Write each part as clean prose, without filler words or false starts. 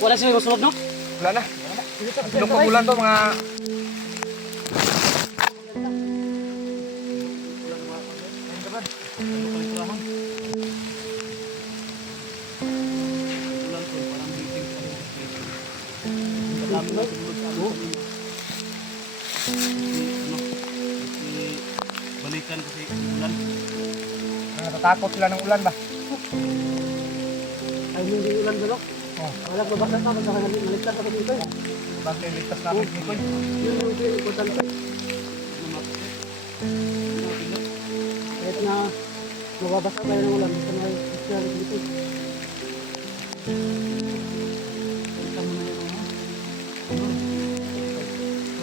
Wala sila yung sunod, no? Wala na. Ilong pagulan to mga... Balikan kasi ulan. Natatakot sila ng ulan ba? Ay, hindi ulan dalo. Oh. Wala ba basta pa basta maligtas ako dito. Bakit ligtas namin dito? Yun yung importante. Kahit na mababasa tayo ng ulan, basta may isyan dito. Balikan mo na yun,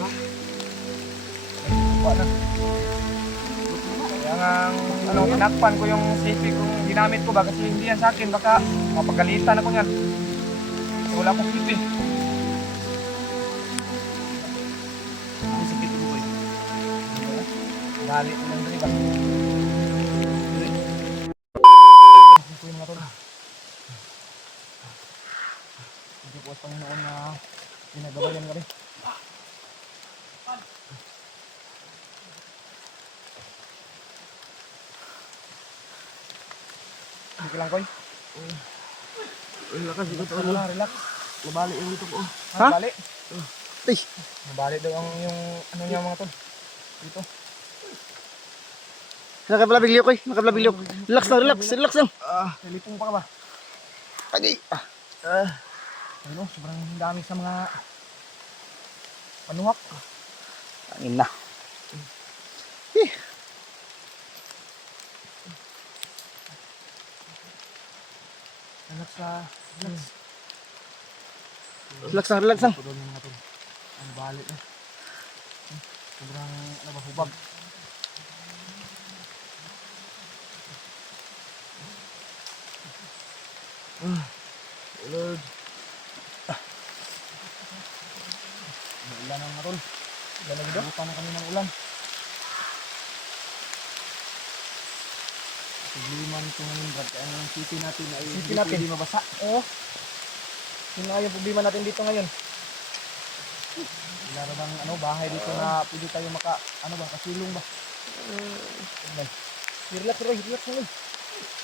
ha? Wala na. Kaya nga, tinakpan ko yung safety kung ginamit ko ba kasi hindi yan sa akin, baka mapagalitan ako yan. Kasi wala akong safety. Ang sakit mo ba? Dali ko lang dali ba? Hindi ko Panginoon na ginagabayan ka rin. Hindi ko lang, Koy. Lakas dito to. Relax. Nabali yung ito ko. Ha? Nabali? Ay! Nabali daw ang yung ano niya mga tol. Dito. Nakapalabilyok koy, nakapalabilyok. Relax lang, relax lang. Nalipong pa ka ba? Agay. Ano, sobrang dami sa mga panuhak. Angin na. Relax sa relax. Relax lang, relax lang. Ito doon yung mga tol. Ang bali na. Sobrang ano ba, hubag. Lord. Ulan ang mga tol. Ulan na dito. Buta na kami ng ulan. Problema nito ngayon, Brad. Kaya ang city natin ay hindi mabasa. Oo. Yun nga yung problema natin dito ngayon. Wala na bang ano, bahay dito na pwede tayo kasilong ba? Relax Roy, relax Roy.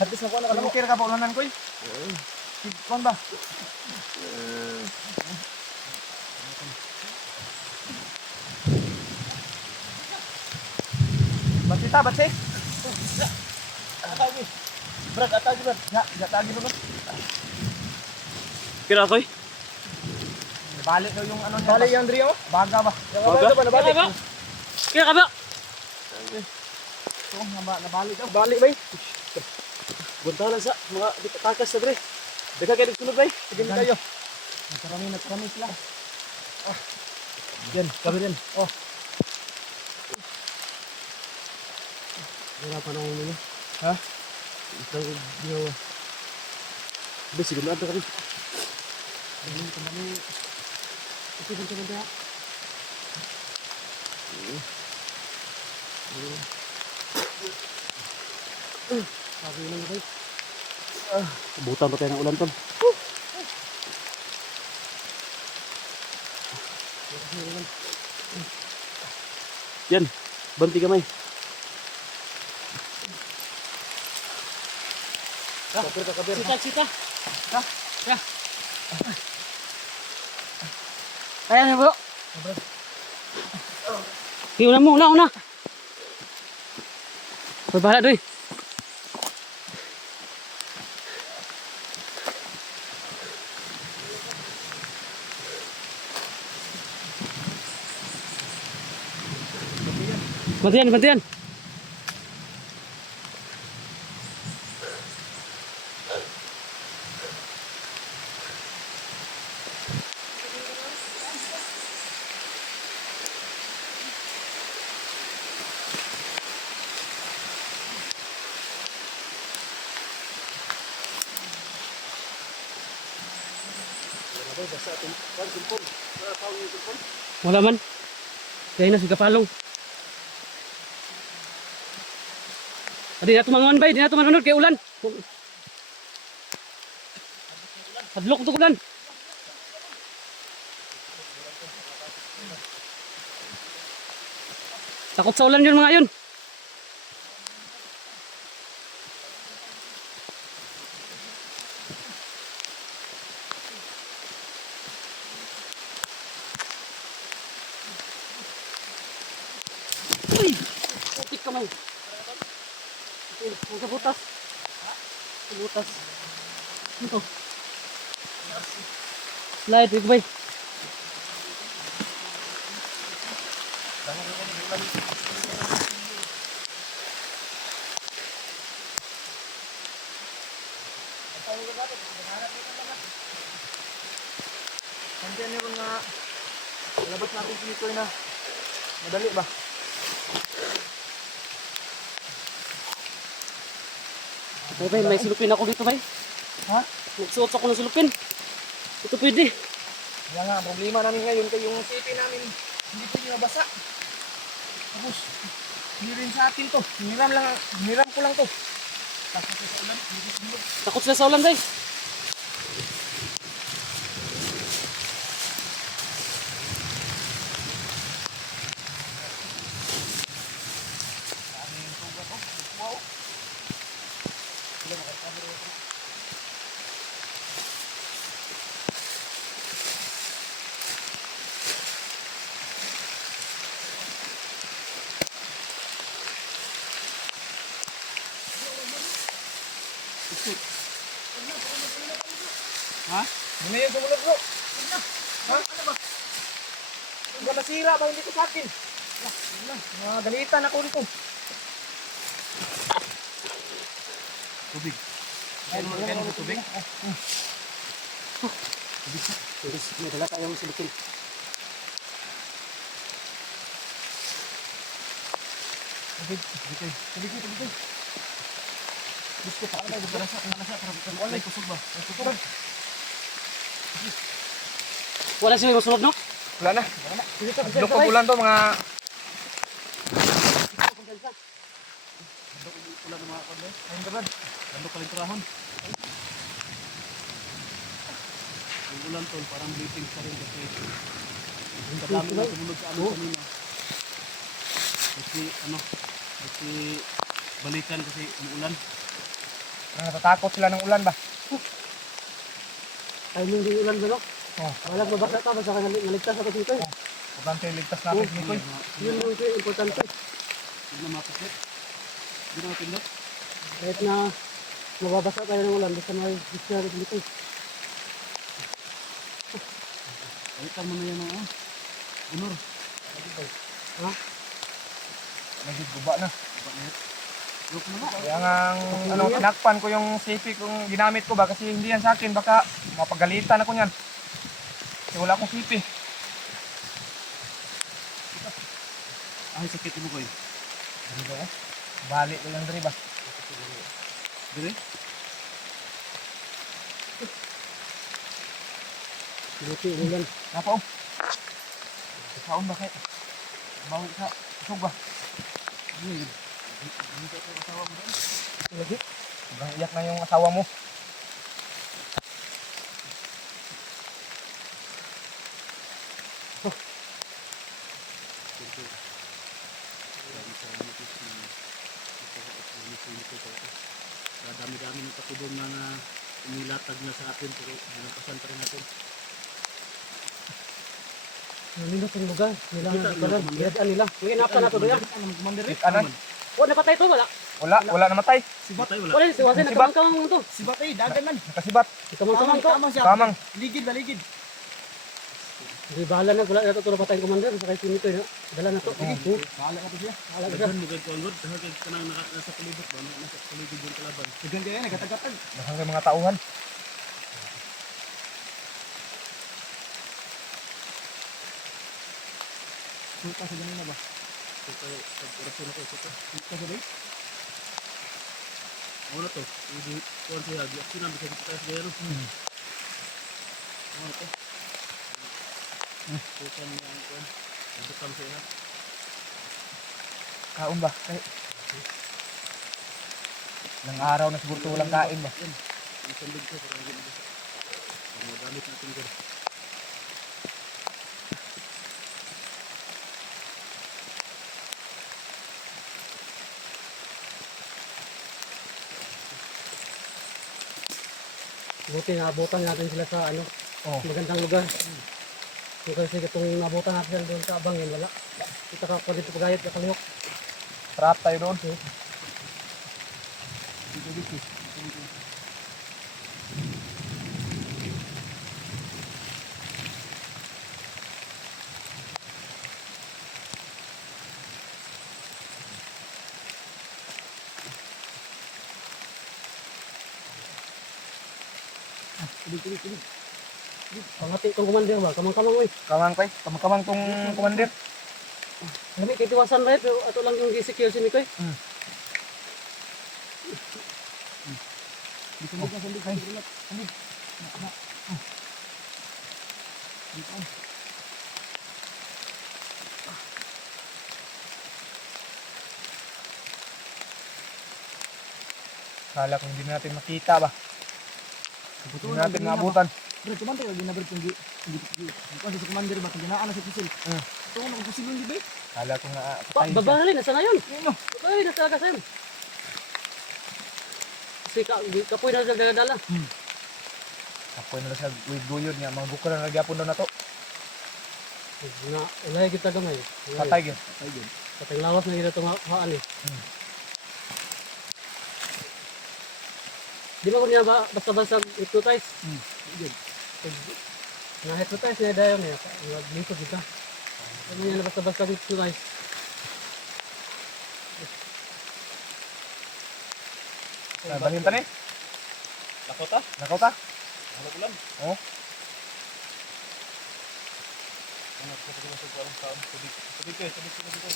At least nakuha na ka lang. Okay ka pa ulanan ko eh. Kuhan ba? Batita, batse? Atagi. Brad, atagi Brad. Ya, atagi Brad. Kira koy. Balik daw yung ano niya. Balik yung Drio? Baga ba? Baga? Nabalik ba? Kira ka ba? So, nabalik daw. Balik ba? Buntalan sa mga takas sa bre. Daga kayo nagsunod ba? Sige kayo. Nagkarami sila. Yan, kami rin. Oh. Wala pa nang ulo. Ha? Ito ginawa. Bes, sige na kami. Kami. Ito ganito na. Sabi na kayo. Butan pa tayo ng ulan tol. Yan, banti kamay. Kabir. Sita. Ha? Ya. Ayan na bro. Una mo, una. Berbahala doy. Bantian. Wala man. Kaya na si Kapalong. Di na tumangon bay, di na tumanunod kay ulan. Hadlok to ulan. Takot sa ulan yun mga yun. Uy! Putik ka man. Ang kabutas. Kabutas. Ito. Slide, ito bay. Nandiyan yung mga labas natin dito na madali ba? Ito bay, may silupin ako dito bay. Ha? Nagsuot ako ng silupin. Ito pwede. Kaya nga, ang problema namin ngayon kay yung CP namin hindi pwede mabasa. Tapos, hindi rin sa atin to. Hiniram ko lang to. Tapos sa ulan, hindi sumulog. Takot sila sa ulan bay. Ha? Hindi na yun sumulog bro. Ha? Ano ba? Hindi ba nasira ba? Hindi ko sa akin. Mga galitan ako dito. Tubig. Kaya mo tubig? Tulis, may dala tayong silupin. Tubig. Tubig. Gusto pa ala bukan rasa para wala kusog ba? Kusog. Wala siya masunod no? Wala na. Dito ko ulan to mga ulan ng mga kable. Ayun dapat. Dando ka lintrahon. Ang ulan tol parang bleeding sa rin kasi yung kadami na sumunod sa amin kanina. Kasi balikan kasi umuulan. Natatakot sila ng ulan ba? Ay, hindi ulan ba no? Oh. Walang mabasa ka, basta ka naligtas ako dito. Importante ligtas natin ni Koy. Yun yung importante. Hindi na mapakit. Hindi na mapindot. Kahit na mababasa tayo ng ulan, basta may discharge dito. Balikan mo na yan ang unor. Ha? Medyo guba na. Guba na yan. Kaya nga, tinakpan ko yung CP kung ginamit ko ba kasi hindi yan sa akin. Baka mapagalitan ako niyan. Kasi wala akong CP. Ay, sakit mo ko yun. Hindi ba eh? Balik ko lang diri ba? Diri? Sinuti, ulan. Napa o? Saon ba kayo? Bawal sa usog ba? Hindi ka yung asawa mo doon? Lagi? Sobrang iyak na yung asawa mo. Dami-dami ng katubong na umilatag na sa atin pero nalampasan pa rin natin. Nandito sa lugar. Nilangan sa kalan. Biyadaan nila. May inapa na ito doon. Anan? Oh, napatay ito, wala. Wala namatay. Sibatay wala. Wala, siwasan, nagkamang-kamang mo ito. Sibatay, dagan man. Nakasibat. Kamang-kamang to. Kamang. Ligid ba ligid? Hindi, bahala na. Wala na ito napatay yung commander. Sa kayo nito, dala na ito. Bahala ka pa siya. Bahala ka. Dagan mo kay Conrad, dahil kay kanang nasa palibot ba, nasa paligid yung kalaban. Dagan kaya nagatagatag. Mahal kay mga tauhan. Sulta sa ganina ba? Sulta sa orasyon ako, sulta. Sulta sa bay? Ano na to? Hindi kuhan siya, di aksinan, bisa kita sa gayano. Ano na to? Sulta niya ang kuhan. Nabutang siya. Kaon ba? Kay Ilang araw na siguro ito walang kain ba? Isang ligso para hindi mo. Para magamit natin sir. Buti naabutan natin sila sa ano, Oh. magandang lugar. Kung kasi itong nabutan natin sila doon sa Abangin, wala. Kita ka pa dito pagayat ka kalihok. Trap tayo doon. Pangati itong kumandir ba? Kamang-kamang oy. Kamang koy. Kamang tong commander. Lami kay tiwasan ba pero ato lang yung gi-secure si Mikoy. Dito mo ka sa ligso. Kala ko hindi natin makita ba? Hindi natin maabutan. Bro, kuman tayo ginabret kung kasi sa commander ba kung ginaan na sa pusil. Ito ano kung pusil yung gibe. Kala ko nga Pa, patay. babali na sana yun. Ano? Babali na talaga sa'yo. Kasi kapoy na sa dala. Ako'y na sa guyod niya. Mga buko na nagyapon daw na to. Na ulay kita gamay. Patay gyud. Patay yun. Patay lawas na gina itong haan eh. Di ba ko niya ba basta-basta hypnotize? Yun. Na-hypnotize niya dayon niya. Naglikod kita. Ano niya na basta-basta hypnotize? Balhin ta ni. Lakota? Nakaw ta? Ano ulan? Oh. Ano ko sa mga parang taon. Tubig ko.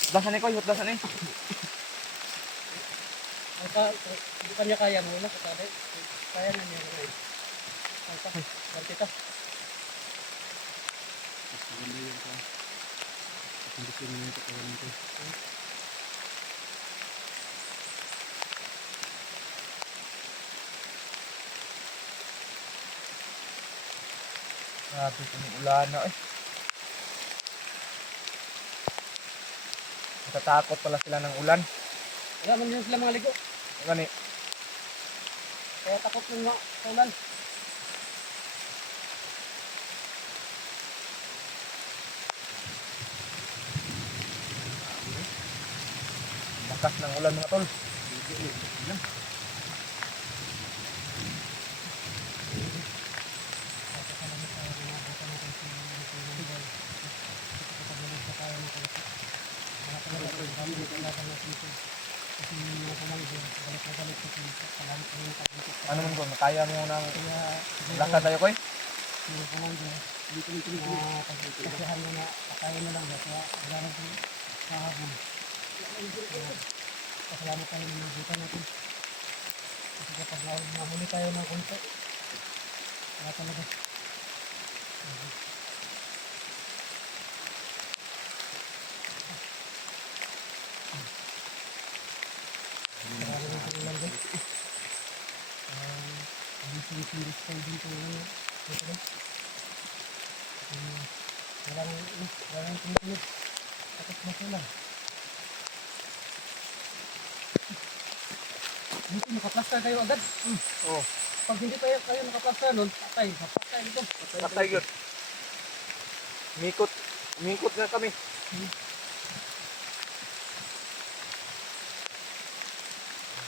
Dasan ni koy, dasan ni. Hindi pa niya kaya mo na katali. Kaya na niya na. Bantita. Maganda yun ka. Hindi ko naman ito kawan ko. Grabe kung ulan na eh. Natatakot pala sila ng ulan. Wala man din sila mga ligo. Gani. Kaya takot ng mga ulan. Bakas ng ulan mga tol. Ano man doon? Kaya mo nang lakad tayo koy? Kasihan mo na, kakain na lang. Kaya wala na po kahapon. Kasalamat tayo ng mabutan natin. Kasi kapag nahuli tayo ng konti, wala talaga. Marami na sa ulan din. Hindi tayo din kung ano. Ito din. Wala nang tumutunog. Tapos masulang. Dito nakaplaster kayo agad. Oo. Pag hindi kayo nakaplaster nun, patay. Patay dito. Patay yun. Umikot. Umikot na kami.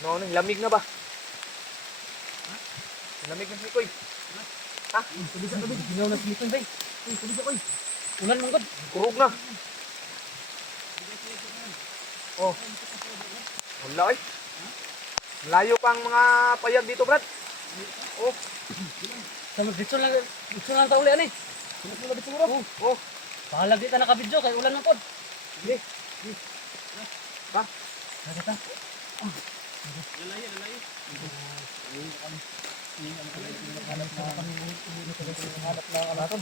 No, lamig na ba? Lamig na si Koy. Sabi sa tabi, ginaw na si Mikoy, bay. Sabi sa koy. Ulan mong god. Kurog na. Oh. Wala eh. Layo pang mga payag dito, Brad. Oh. Dito lang ta uli ani. Wala dito siguro. Oh. Bahala di ta nakabidyo kay ulan ng pod. Hindi. Ba? Nakita. Lalayo. Hanap na ano natin.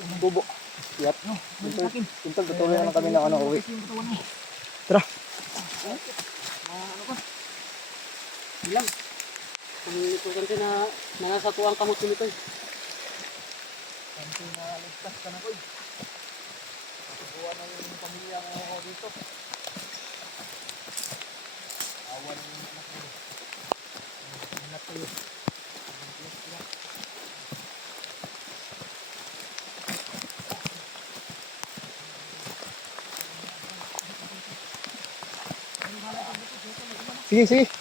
Ng tubo. Yap. Simple, tutuloy na lang kami ng uwi. Tara. bilang. Ang importante na nasa tuwang kamot nito. Kanto na ligtas ka na ko. Nakabuha na yung pamilya mo ako dito. Awan yung anak mo. Anak ko yun. Sige, sige.